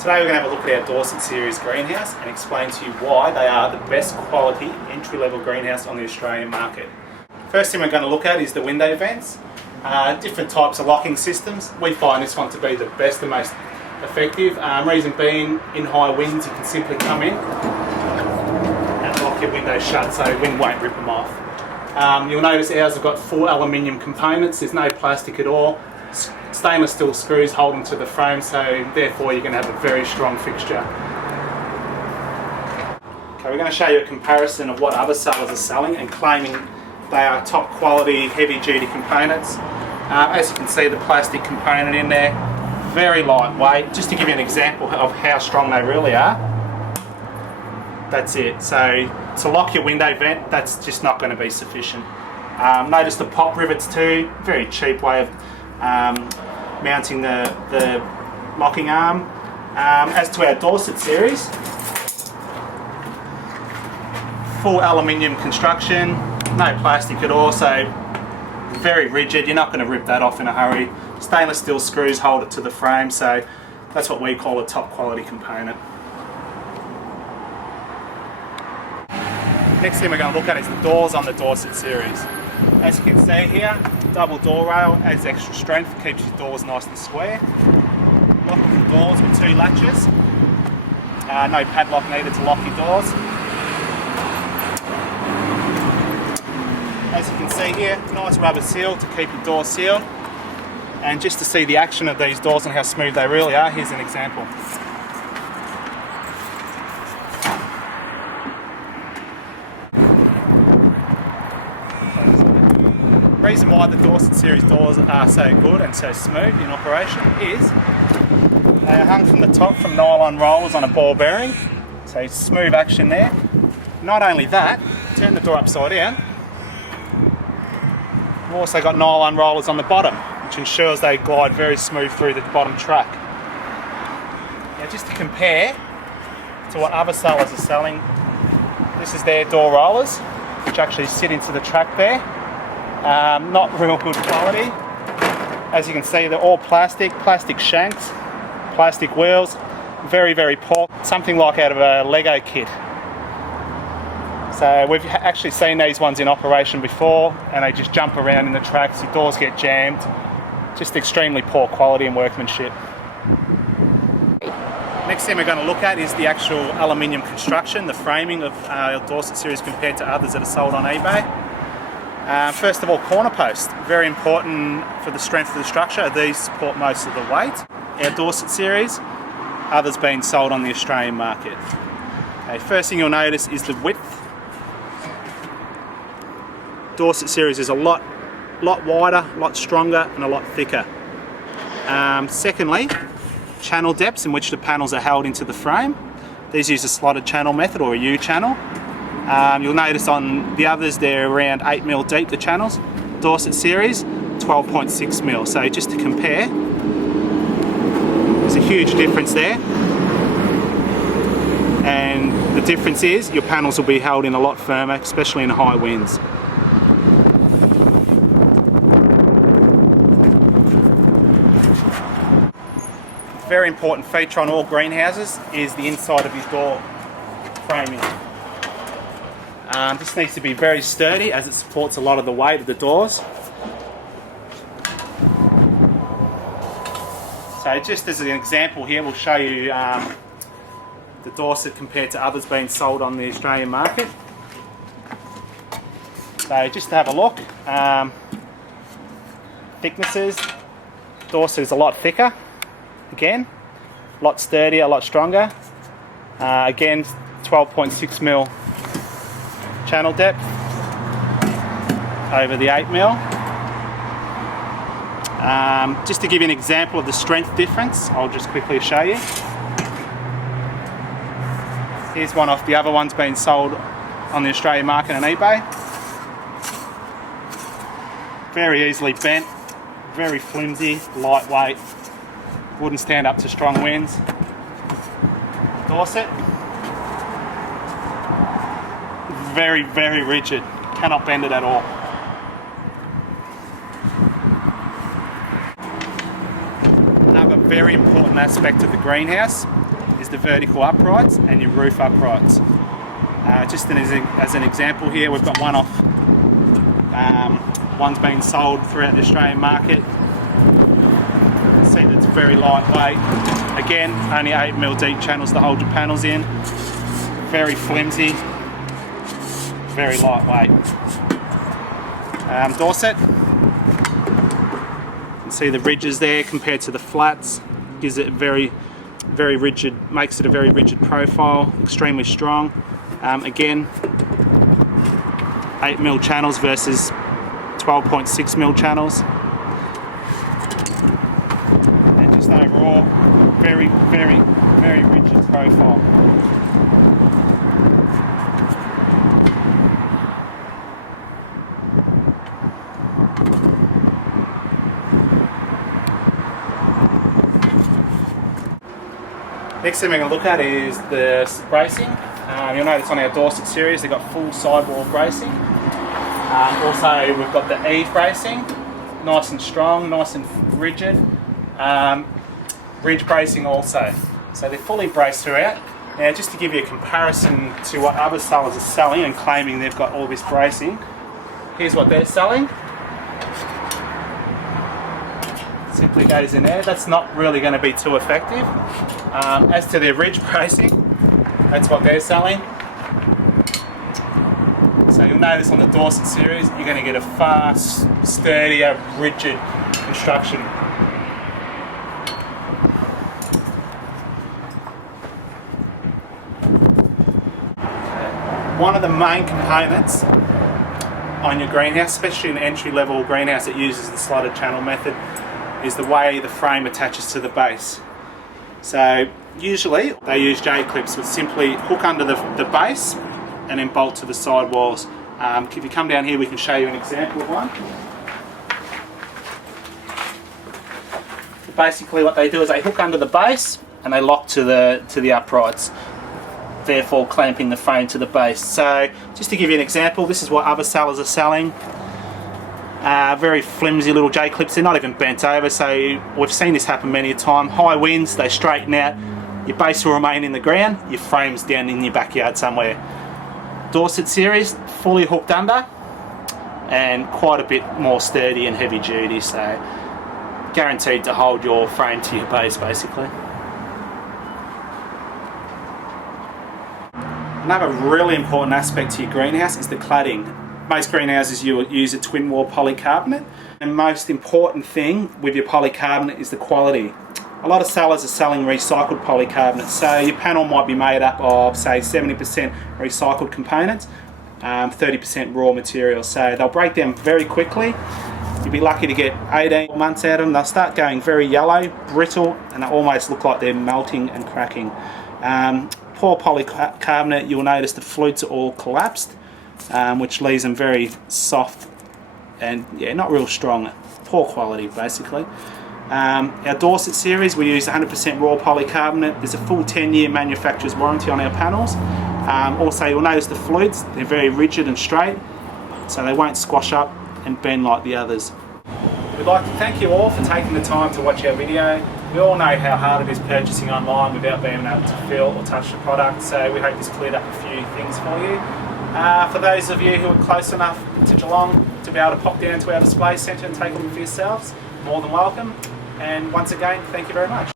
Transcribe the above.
Today we're going to have a look at our Dorset series greenhouse and explain to you why they are the best quality entry-level greenhouse on the Australian market. First thing we're going to look at is the window vents. Different types of locking systems. We find this one to be the best and most effective. Reason being, in high winds you can simply come in and lock your windows shut so wind won't rip them off. You'll notice ours have got full aluminium components, there's no plastic at all. Stainless steel screws holding to the frame, so therefore you're going to have a very strong fixture. Okay, we're going to show you a comparison of what other sellers are selling and claiming they are top quality heavy duty components. As you can see, the plastic component in there, very lightweight. Just to give you an example of how strong they really are, that's it. So to lock your window vent, that's just not going to be sufficient. Notice the pop rivets too, very cheap way of mounting the locking arm. As to our Dorset series, full aluminium construction, no plastic at all, so very rigid, you're not going to rip that off in a hurry. Stainless steel screws hold it to the frame, so that's what we call a top quality component. Next thing we're going to look at is the doors on the Dorset series. As you can see here, double door rail adds extra strength, keeps your doors nice and square. Lockable doors with 2 latches. No padlock needed to lock your doors. As you can see here, nice rubber seal to keep your door sealed. And just to see the action of these doors and how smooth they really are, here's an example. The reason why the Dorset series doors are so good and so smooth in operation is they are hung from the top from nylon rollers on a ball bearing, so smooth action there. Not only that, turn the door upside down, we've also got nylon rollers on the bottom, which ensures they glide very smooth through the bottom track. Now just to compare to what other sellers are selling, this is their door rollers, which actually sit into the track there. Not real good quality. As you can see, they're all plastic shanks, plastic wheels, very, very poor. Something like out of a Lego kit. So we've actually seen these ones in operation before and they just jump around in the tracks, your doors get jammed. Just extremely poor quality and workmanship. Next thing we're going to look at is the actual aluminium construction, the framing of our Dorset series compared to others that are sold on eBay. First of all, corner posts, very important for the strength of the structure. These support most of the weight. Our Dorset series, others being sold on the Australian market. Okay, first thing you'll notice is the width. Dorset series is a lot wider, a lot stronger and a lot thicker. Secondly, channel depths in which the panels are held into the frame. These use a slotted channel method or a U-channel. You'll notice on the others they're around 8mm deep, the channels. Dorset series 12.6mm, so just to compare, there's a huge difference there. And the difference is your panels will be held in a lot firmer, especially in high winds. Very important feature on all greenhouses is the inside of your door framing. This needs to be very sturdy as it supports a lot of the weight of the doors. So just as an example here, we'll show you the Dorset compared to others being sold on the Australian market. So just to have a look, thicknesses, Dorset is a lot thicker. Again, a lot sturdier, a lot stronger. Again, 12.6mm channel depth over the 8mm. Just to give you an example of the strength difference, I'll just quickly show you. Here's one off the other ones being sold on the Australian market on eBay. Very easily bent, very flimsy, lightweight. Wouldn't stand up to strong winds. Dorset, very, very rigid, cannot bend it at all. Another very important aspect of the greenhouse is the vertical uprights and your roof uprights. Just as an example here, we've got one off. One's been sold throughout the Australian market. See that it's very lightweight. Again, only 8mm deep channels to hold your panels in. Very flimsy, very lightweight. Dorset. You can see the ridges there compared to the flats. Gives it very rigid, makes it a very rigid profile, extremely strong. Again, 8mm channels versus 12.6mm channels. And just overall, very rigid profile. Next thing we're going to look at is the bracing. You'll notice on our Dorset series they've got full sidewall bracing. Also we've got the Eave bracing, nice and strong, nice and rigid. Ridge bracing also. So they're fully braced throughout. Now just to give you a comparison to what other sellers are selling and claiming they've got all this bracing, here's what they're selling. Simply goes in there. That's not really going to be too effective. As to their ridge bracing, that's what they're selling. So you'll notice on the Dorset series, you're going to get a far sturdier, rigid construction. One of the main components on your greenhouse, especially an entry-level greenhouse that uses the slotted channel method, is the way the frame attaches to the base. So usually they use J-clips, which simply hook under the base and then bolt to the side walls. If you come down here, we can show you an example of one. So basically what they do is they hook under the base and they lock to the uprights, therefore clamping the frame to the base. So just to give you an example, this is what other sellers are selling. Very flimsy little J-clips, they're not even bent over, so we've seen this happen many a time. High winds, they straighten out, your base will remain in the ground, your frame's down in your backyard somewhere. Dorset series, fully hooked under and quite a bit more sturdy and heavy duty, so guaranteed to hold your frame to your base basically. Another really important aspect to your greenhouse is the cladding. Most greenhouses you use a twin wall polycarbonate, and most important thing with your polycarbonate is the quality. A lot of sellers are selling recycled polycarbonate, so your panel might be made up of say 70% recycled components, 30% raw material, so they'll break down very quickly. You'll be lucky to get 18 months out of them. They'll start going very yellow, brittle, and they almost look like they're melting and cracking. Poor polycarbonate, you'll notice the flutes are all collapsed, which leaves them very soft and not real strong. Poor quality basically. Our Dorset series, we use 100% raw polycarbonate. There's a full 10-year manufacturer's warranty on our panels. Also you'll notice the flutes, they're very rigid and straight, so they won't squash up and bend like the others. We'd like to thank you all for taking the time to watch our video. We all know how hard it is purchasing online without being able to feel or touch the product, so we hope this cleared up a few things for you. For those of you who are close enough to Geelong to be able to pop down to our display centre and take a look for yourselves, more than welcome. And once again, thank you very much.